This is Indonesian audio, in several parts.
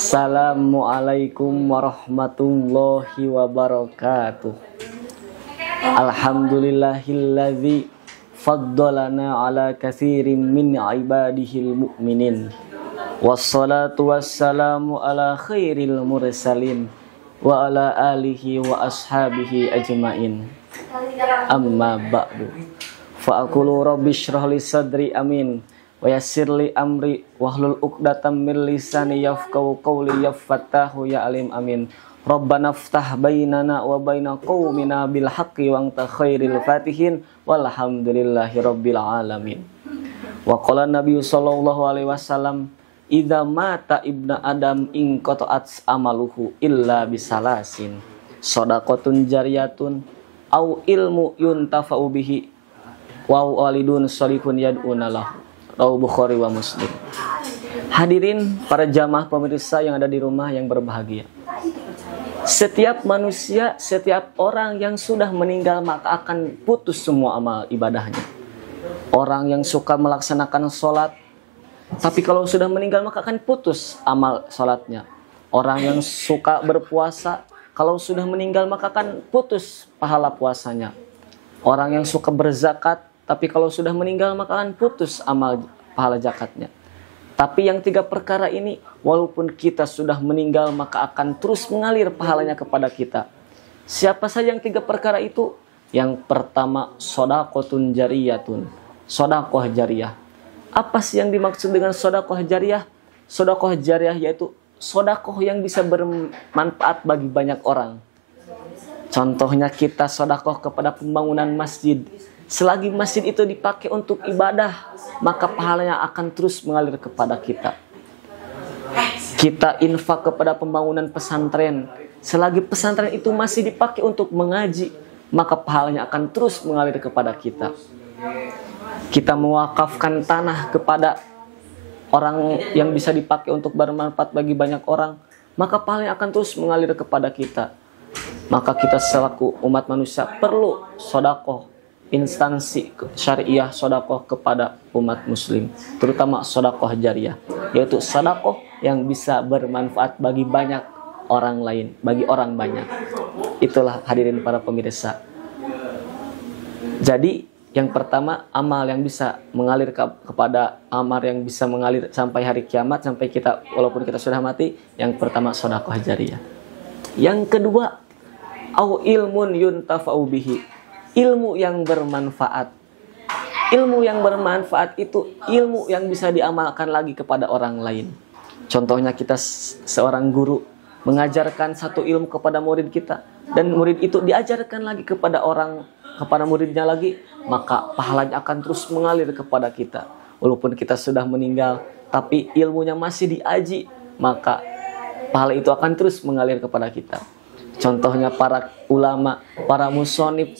Assalamualaikum warahmatullahi wabarakatuh. Alhamdulillahilladzi faddalana ala katsirin min ibadihil mu'minin. Wassalatu wassalamu ala khairil mursalin wa ala alihi wa ashabihi ajmain. Amma ba'du. Fa aqulu rabbi shrah li sadri amin. Wa yassirli amri wahlul 'uqdatam min lisani yafqahu qawli yafattahu ya alim amin. Rabbana iftah bainana wa baina qaumina bil haqqi wa anta khairil fatihin walhamdulillahi rabbil alamin. Wa qala Nabi sallallahu alaihi wasallam idza mata ibnu adam in qata'at amaluhu illa bisalasin shadaqatun jariyatun au ilmu yuntafa'u bihi wa walidun shalihun yad'una lahu. Bukhari wa Muslim. Hadirin para jamaah pemirsa yang ada di rumah yang berbahagia. Setiap manusia, setiap orang yang sudah meninggal maka akan putus semua amal ibadahnya. Orang yang suka melaksanakan sholat, tapi kalau sudah meninggal maka akan putus amal sholatnya. Orang yang suka berpuasa, kalau sudah meninggal maka akan putus pahala puasanya. Orang yang suka berzakat, tapi kalau sudah meninggal maka akan putus amal pahala zakatnya. Tapi yang tiga perkara ini, walaupun kita sudah meninggal maka akan terus mengalir pahalanya kepada kita. Siapa saja yang tiga perkara itu? Yang pertama, shadaqatun jariyatun, sedekah jariyah. Apa sih yang dimaksud dengan sedekah jariyah? Sedekah jariyah yaitu sedekah yang bisa bermanfaat bagi banyak orang. Contohnya kita sedekah kepada pembangunan masjid. Selagi masjid itu dipakai untuk ibadah, maka pahalanya akan terus mengalir kepada kita. Kita infak kepada pembangunan pesantren. Selagi pesantren itu masih dipakai untuk mengaji, maka pahalanya akan terus mengalir kepada kita. Kita mewakafkan tanah kepada orang yang bisa dipakai untuk bermanfaat bagi banyak orang, maka pahalanya akan terus mengalir kepada kita. Maka kita selaku umat manusia perlu sedekah instansi syariah sedekah kepada umat muslim, terutama sedekah jariyah, yaitu sedekah yang bisa bermanfaat bagi banyak orang lain, bagi orang banyak. Itulah hadirin para pemirsa. Jadi yang pertama, amal yang bisa mengalir kepada amal yang bisa mengalir sampai hari kiamat, sampai kita walaupun kita sudah mati. Yang pertama sedekah jariyah. Yang kedua, au ilmun yuntafa'u bihi, ilmu yang bermanfaat. Ilmu yang bermanfaat itu ilmu yang bisa diamalkan lagi kepada orang lain. Contohnya kita seorang guru mengajarkan satu ilmu kepada murid kita, dan murid itu diajarkan lagi kepada muridnya lagi, maka pahalanya akan terus mengalir kepada kita. Walaupun kita sudah meninggal, tapi ilmunya masih diaji, maka pahala itu akan terus mengalir kepada kita. Contohnya para ulama, para musonib,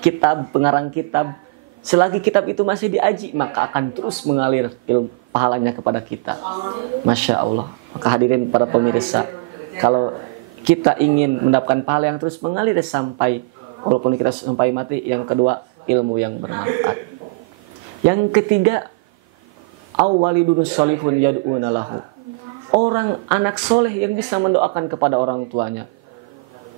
kitab, pengarang kitab, selagi kitab itu masih diaji, maka akan terus mengalir ilmu pahalanya kepada kita. Masya Allah. Maka hadirin para pemirsa, kalau kita ingin mendapatkan pahala yang terus mengalir sampai, walaupun kita sampai mati, yang kedua, ilmu yang bermanfaat. Yang ketiga, awwalidun sholihun yad'una lahu, orang anak soleh yang bisa mendoakan kepada orang tuanya.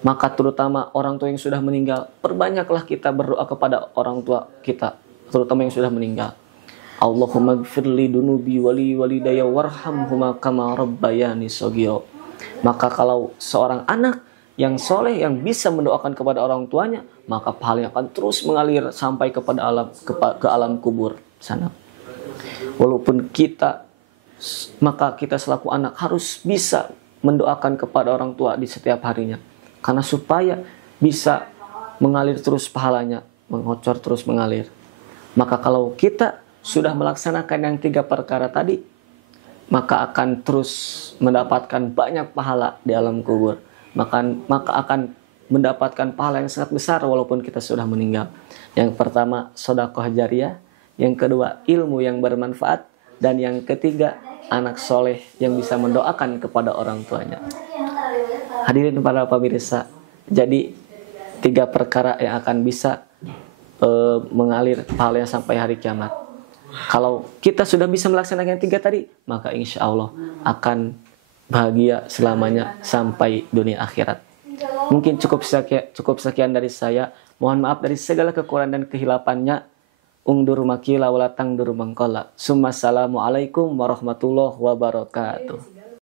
Maka terutama orang tua yang sudah meninggal, perbanyaklah kita berdoa kepada orang tua kita, terutama yang sudah meninggal. Allahumma gfirli dunubi wali walidayya warhamhuma kama rabbayani shaghira. Maka kalau seorang anak yang soleh yang bisa mendoakan kepada orang tuanya, maka pahalanya akan terus mengalir sampai kepada ke alam kubur sana. Walaupun maka kita selaku anak harus bisa mendoakan kepada orang tua di setiap harinya. Karena supaya bisa mengalir terus pahalanya, mengocor terus mengalir. Maka kalau kita sudah melaksanakan yang tiga perkara tadi, maka akan terus mendapatkan banyak pahala di alam kubur. Maka akan mendapatkan pahala yang sangat besar walaupun kita sudah meninggal. Yang pertama, sedekah jariyah. Yang kedua, ilmu yang bermanfaat. Dan yang ketiga, anak soleh yang bisa mendoakan kepada orang tuanya. Hadirin para pemirsa, jadi tiga perkara yang akan bisa mengalir pahalanya sampai hari kiamat. Kalau kita sudah bisa melaksanakan yang tiga tadi, maka insya Allah akan bahagia selamanya sampai dunia akhirat. Mungkin cukup sekian dari saya. Mohon maaf dari segala kekurangan dan kehilapannya. Ungdur makila wala tangdur mangkola. Assalamualaikum warahmatullahi wabarakatuh.